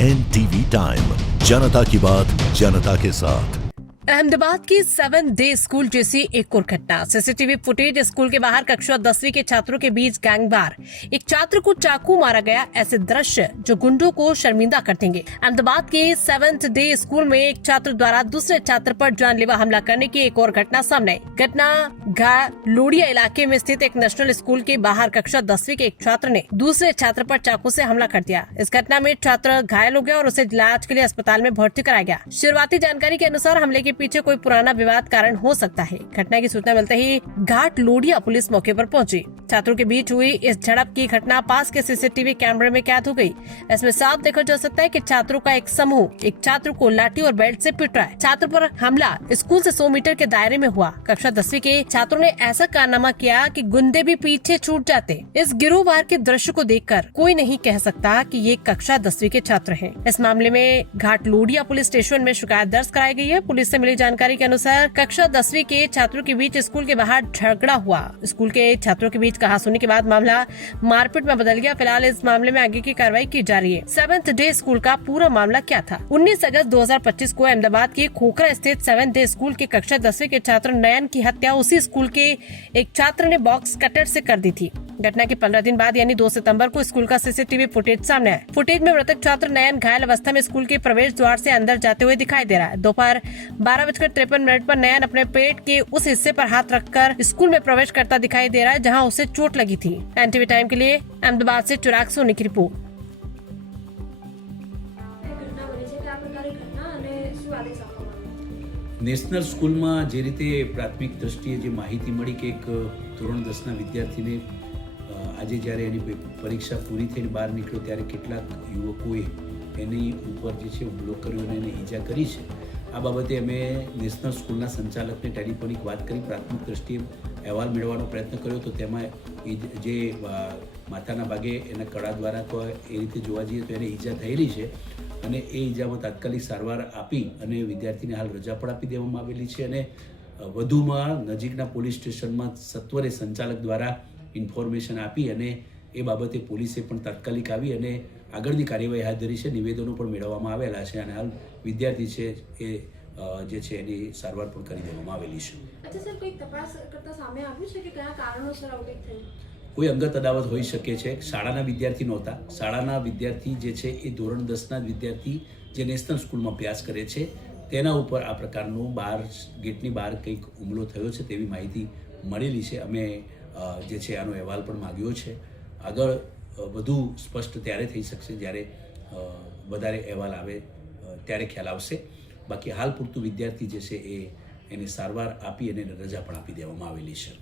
NTV time, जनता की बात जनता के साथ। अहमदाबाद की 7 डे स्कूल जैसी एक और घटना। CCTV footage. स्कूल के बाहर कक्षा 10वीं के छात्रों के बीच गैंगवार। एक छात्र को चाकू मारा गया। ऐसे दृश्य जो गुंडों को शर्मिंदा कर देंगे। अहमदाबाद के 7th डे स्कूल में एक छात्र द्वारा दूसरे छात्र पर जानलेवा हमला करने की एक और घटना सामने आई। घटना लोडिया इलाके में स्थित एक नेशनल स्कूल के बाहर कक्षा 10वीं के एक छात्र ने दूसरे छात्र पर चाकू से हमला कर दिया। इस घटना में छात्र घायल हो गया और उसे इलाज के लिए अस्पताल में भर्ती कराया गया। शुरुआती जानकारी के अनुसार हमले के पीछे कोई पुराना विवाद कारण हो सकता है। घटना की सूचना मिलते ही घाट लोडिया पुलिस मौके पर पहुंची। छात्रों के बीच हुई इस झड़प की घटना पास के सीसीटीवी कैमरे में कैद हो गई। इसमें साफ देखा जा सकता है कि छात्रों का एक समूह एक छात्र को लाठी और बेल्ट से पीट रहा है। छात्र पर हमला स्कूल से 100 मीटर के दायरे में हुआ। कक्षा 10वीं के छात्रों ने ऐसा कारनामा किया कि गुंडे भी पीछे छूट जाते। इस गिरोहवार के दृश्य को देखकर कोई नहीं कह सकता कि ये कक्षा 10वीं के छात्र हैं। इस मामले में घाट लोडिया पुलिस स्टेशन में शिकायत दर्ज कराई गई है। पुलिस से मिली जानकारी के अनुसार कक्षा 10वीं के छात्रों के बीच स्कूल के बाहर झगड़ा हुआ। स्कूल के छात्रों के बीच कहासुनी के बाद मामला मारपीट में बदल गया। फिलहाल इस मामले में आगे की कार्रवाई की जा रही है। 7th डे स्कूल का पूरा मामला क्या था? 19 अगस्त 2025 को अहमदाबाद के खोखरा स्थित 7th डे स्कूल के कक्षा 10वीं के छात्र नयन की हत्या उसी स्कूल के एक छात्र ने बॉक्स कटर से कर दी थी। घटना के 15 दिन बाद यानी 2 सितंबर को स्कूल का सीसीटीवी फुटेज सामने आया। फुटेज में मृतक छात्र नयन घायल अवस्था में स्कूल के प्रवेश द्वार से अंदर जाते हुए दिखाई दे रहा है। दोपहर 12:53 पर नयन अपने पेट के उस हिस्से पर हाथ रखकर स्कूल में प्रवेश करता दिखाई दे रहा है जहां उसे चोट लगी थी। एनटीवी टाइम के लिए अहमदाबाद से चिराग सोनी की रिपोर्ट। નેશનલ સ્કૂલમાં જે રીતે પ્રાથમિક દ્રષ્ટિએ જે માહિતી મળી કે એક ધોરણ 10ના વિદ્યાર્થીને આજે જ્યારે એની પરીક્ષા પૂરી થઈને બહાર નીકળ્યો ત્યારે કેટલાક યુવકોએ એની ઉપર જે છે હુમલો કર્યો અને એને ઈજા કરી છે। આ બાબતે અમે નેશનલ સ્કૂલના સંચાલકને ટેલિફોનિક વાત કરી પ્રાથમિક દ્રષ્ટિએ અહેવાલ મેળવવાનો પ્રયત્ન કર્યો તો તેમાં જે માથાના ભાગે એના કડા દ્વારા તો એ રીતે જોવા જઈએ તો એને ઈજા થયેલી છે અને એ ઈજામાં તાત્કાલિક સારવાર આપી અને વિદ્યાર્થીને હાલ રજા પણ આપી દેવામાં આવેલી છે અને વધુમાં નજીકના પોલીસ સ્ટેશનમાં સત્વરે સંચાલક દ્વારા ઇન્ફોર્મેશન આપી અને એ બાબતે પોલીસે પણ તાત્કાલિક આવી અને આગળની કાર્યવાહી હાથ ધરી છે। નિવેદનો પણ મેળવવામાં આવેલા છે અને હાલ વિદ્યાર્થી છે એ જે છે એની સારવાર પણ કરી દેવામાં આવેલી છે। अच्छा सर, कोई तपास करता सामे આવ્યું છે કે કયા કારણોસર આવું કંઈક થયું? કોઈ અંગત અદાવત હોઈ શકે છે। શાળાના વિદ્યાર્થી નહોતા। શાળાના વિદ્યાર્થી જે છે એ ધોરણ 10ના વિદ્યાર્થી જે નેશનલ સ્કૂલમાં અભ્યાસ કરે છે તેના ઉપર આ પ્રકારનો બહાર ગેટની બહાર કંઈક હુમલો થયો છે તેવી માહિતી મળેલી છે। અમે જે છે આનો અહેવાલ પણ માગ્યો છે। આગળ વધુ સ્પષ્ટ ત્યારે થઈ શકશે જ્યારે વધારે અહેવાલ આવે ત્યારે ખ્યાલ આવશે। બાકી હાલ પૂરતું વિદ્યાર્થી જે છે એ એની સારવાર આપી અને રજા પણ આપી દેવામાં આવેલી છે।